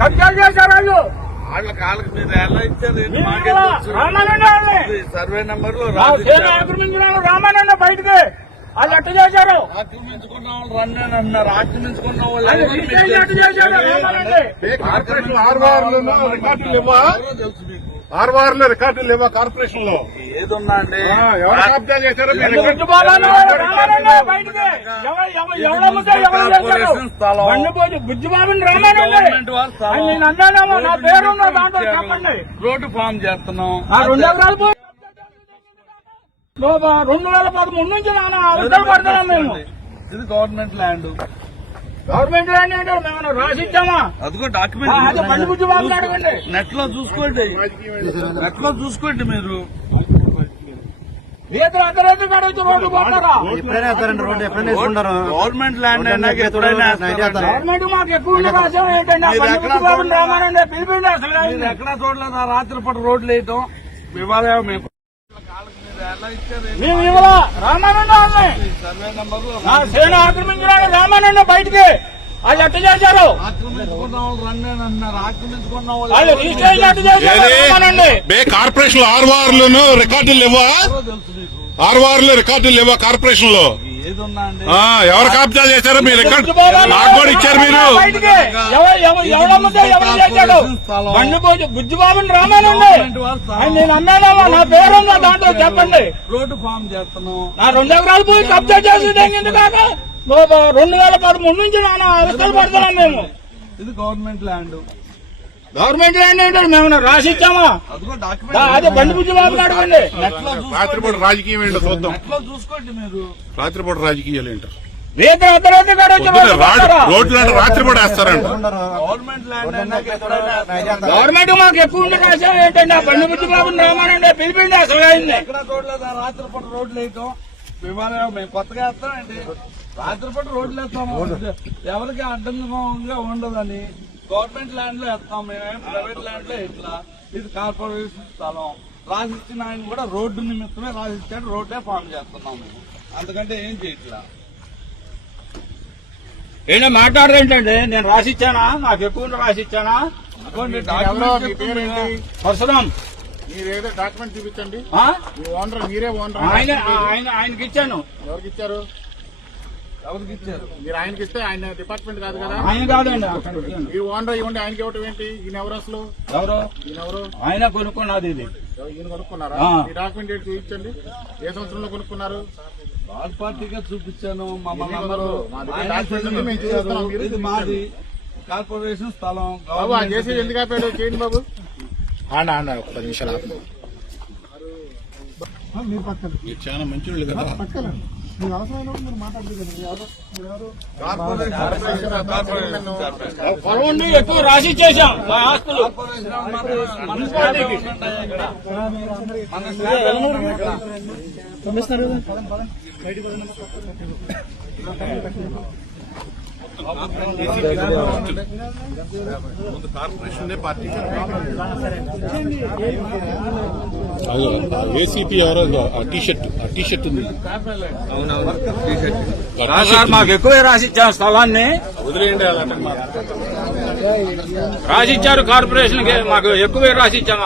కబ్జా చేశారు వాళ్ళ కాళ్ళకి మీరు ఎలా ఇచ్చారు సర్వే నెంబర్ లో ఆక్రమించినారు రామానంద బయటకి వాళ్ళు ఎట్ట చేశారు ఆక్రమించుకున్న వాళ్ళు రన్ అని అన్నారు. ఆక్రమించుకున్న వాళ్ళు ఎట్ట చేశారు రామానంద తెలుసు మీకు ఆర్ఆర్ లో రికార్డులు లేవా కార్పొరేషన్ లో ఏదున్నా అండి ఎవరు కబ్జా చేశారో బుజ్జిబాబుని రామానంద నేను అన్నానేమో నా పేరు చెప్పండి. రోడ్డు ఫామ్ చేస్తున్నాం. 2013 నుంచి నాన్న అవసరం పడుతున్నాం మేము. ఇది గవర్నమెంట్ ల్యాండ్. గవర్నమెంట్ ల్యాండ్ ఏంటో మేము రాసిచ్చామా? అదిగో డాక్యుమెంట్ బండి బుజ్జిబాబు అడగండి. నెట్ లో చూసుకోండి. నెట్ లో చూసుకోండి మీరు. అర్ధరాత్రి కాడైతే రోడ్డు పోతారా? గవర్నమెంట్ ల్యాండ్ అయినాక ఎప్పుడైనా గవర్నమెంట్ మాకు ఎక్కువ రాసాం ఏంటంటే రామానంద పిలిపిండి అసలు మీరు ఎక్కడా చూడలేదు. రాత్రి పూట రోడ్లు వేయటం ఇవ్వాలి. మేము ఇవాళ రామానంద సర్వే నెంబర్ లో సేన ఆక్రమించడానికి రామానంద బయటికి వాళ్ళు ఎట్ట చేశారు? ఆక్రమించుకున్న వాళ్ళు రన్ అని అన్నారు. ఆక్రమించుకున్న వాళ్ళు రిజిస్ట్రేషన్ ఎట్ట చేశారు రామానంద? కార్పొరేషన్ ఆర్ఆర్ లోను రికార్డులు లేవా? తెలుసు మీకు. ఆర్ఆర్ లో రికార్డులు లేవా కార్పొరేషన్ లో? ఏదున్నా అండి ఎవరు కబ్జా చేశారో మీ రికార్డు నాకు కూడా ఇచ్చారు మీరు. ఎవరు చేశాడు? బండి బుజ్జిబాబుని రామానంద నేను అన్నానేమో నా పేరు దాంట్లో చెప్పండి. రోడ్డు ఫామ్ చేస్తున్నాం. నా 2 ఎకరాలు పోయి కబ్జా చేసి ఎందుకు కాక 2013 నుంచి నాన్న అవస్థలు పడుతున్నాం మేము. ఇది గవర్నమెంట్ ల్యాండ్. గవర్నమెంట్ ల్యాండ్ ఏంటంటే మేము రాసిచ్చామా? అదిగో అదే డాక్యుమెంట్ బండి బుజ్జిబాబు అడగండి. రాత్రిపూట రాజకీయం ఏంటో చూద్దాం. నెట్ లో చూసుకోండి మీరు. రాత్రిపూట రాజకీయాలు ఏంటో అర్ధరాత్రి కాడొచ్చి రోడ్లు అంటే రాత్రిపూట వేస్తారంట. గవర్నమెంట్ ల్యాండ్ అయినాక ఎప్పుడైనా గవర్నమెంట్ మాకు ఎక్కువ ఉండే రాశాం ఏంటంటే బండి బుజ్జిబాబుని రామానంద పిలిపిండి అసలు అయింది. ఎక్కడా చూడలేదు. రాత్రి పూట రోడ్లు వేయటం ఇవాళ మేము కొత్తగా వేస్తామండి. రాత్రి పూట రోడ్లు వేస్తాము. ఎవరికి అడ్డంగా ఉండదని గవర్నమెంట్ ల్యాండ్ లో వేస్తాం. మేము ప్రైవేట్ ల్యాండ్ లో ఇట్లా ఇది కార్పొరేషన్ స్థలం. రాసిచ్చిన ఆయన కూడా రోడ్డు నిమిత్తమే రాసిచ్చాడు. రోడ్డే ఫామ్ చేస్తున్నాం మేము. అందుకంటే ఏం చేయట్లా. ఏంటో మాట్లాడరేంటండి? నేను రాసిచ్చానా? నాకు ఎక్కువ రాసిచ్చానా? పరశురాం మీరేదో డాక్యుమెంట్ చూపించండి. ఓనర్ మీరే ఓనర్. ఆయనకి ఇచ్చాను. ఎవరికి ఇచ్చారు? ఎవరికి ఇచ్చారు? మీరు ఆయనకి ఇస్తే ఆయన డిపార్ట్మెంట్ కాదు కదా. ఆయన కాదండి. ఈ ఓనర్ ఇవ్వండి. ఆయనకి ఇవ్వటం ఏంటి? ఈయన ఎవరు అసలు? ఎవరు? ఈయనెవరు? ఆయన కొనుక్కున్నది ఇది. ఈయన కొనుక్కున్నారా? ఈ డాక్యుమెంట్ ఏంటి చూపించండి. ఏ సంవత్సరంలో కొనుక్కున్నారు? రాజ్ పార్టీగా చూపించాను. మమ్మల్ని అందరూ ఇది మాది కార్పొరేషన్ స్థలం. బాబు ఆ చేసేది ఎందుకు ఆపాడు? చేయండి బాబు. ఒక 10 నిమిషాలు మీరు చాలా మంచి కదా. పొరవండి ఎక్కువ రాసి ఇచ్చేసాం మా ఆస్తులు. కార్పొరేషన్ పార్టీ ఏసీపీ ఎవరో టీ షర్ట్ ఉంది. మాకు ఎక్కువ రాసిచ్చాం స్థలాన్ని. వదిలేయండి. రాసిచ్చారు కార్పొరేషన్ కి. మాకు ఎక్కువ రాసిచ్చాము.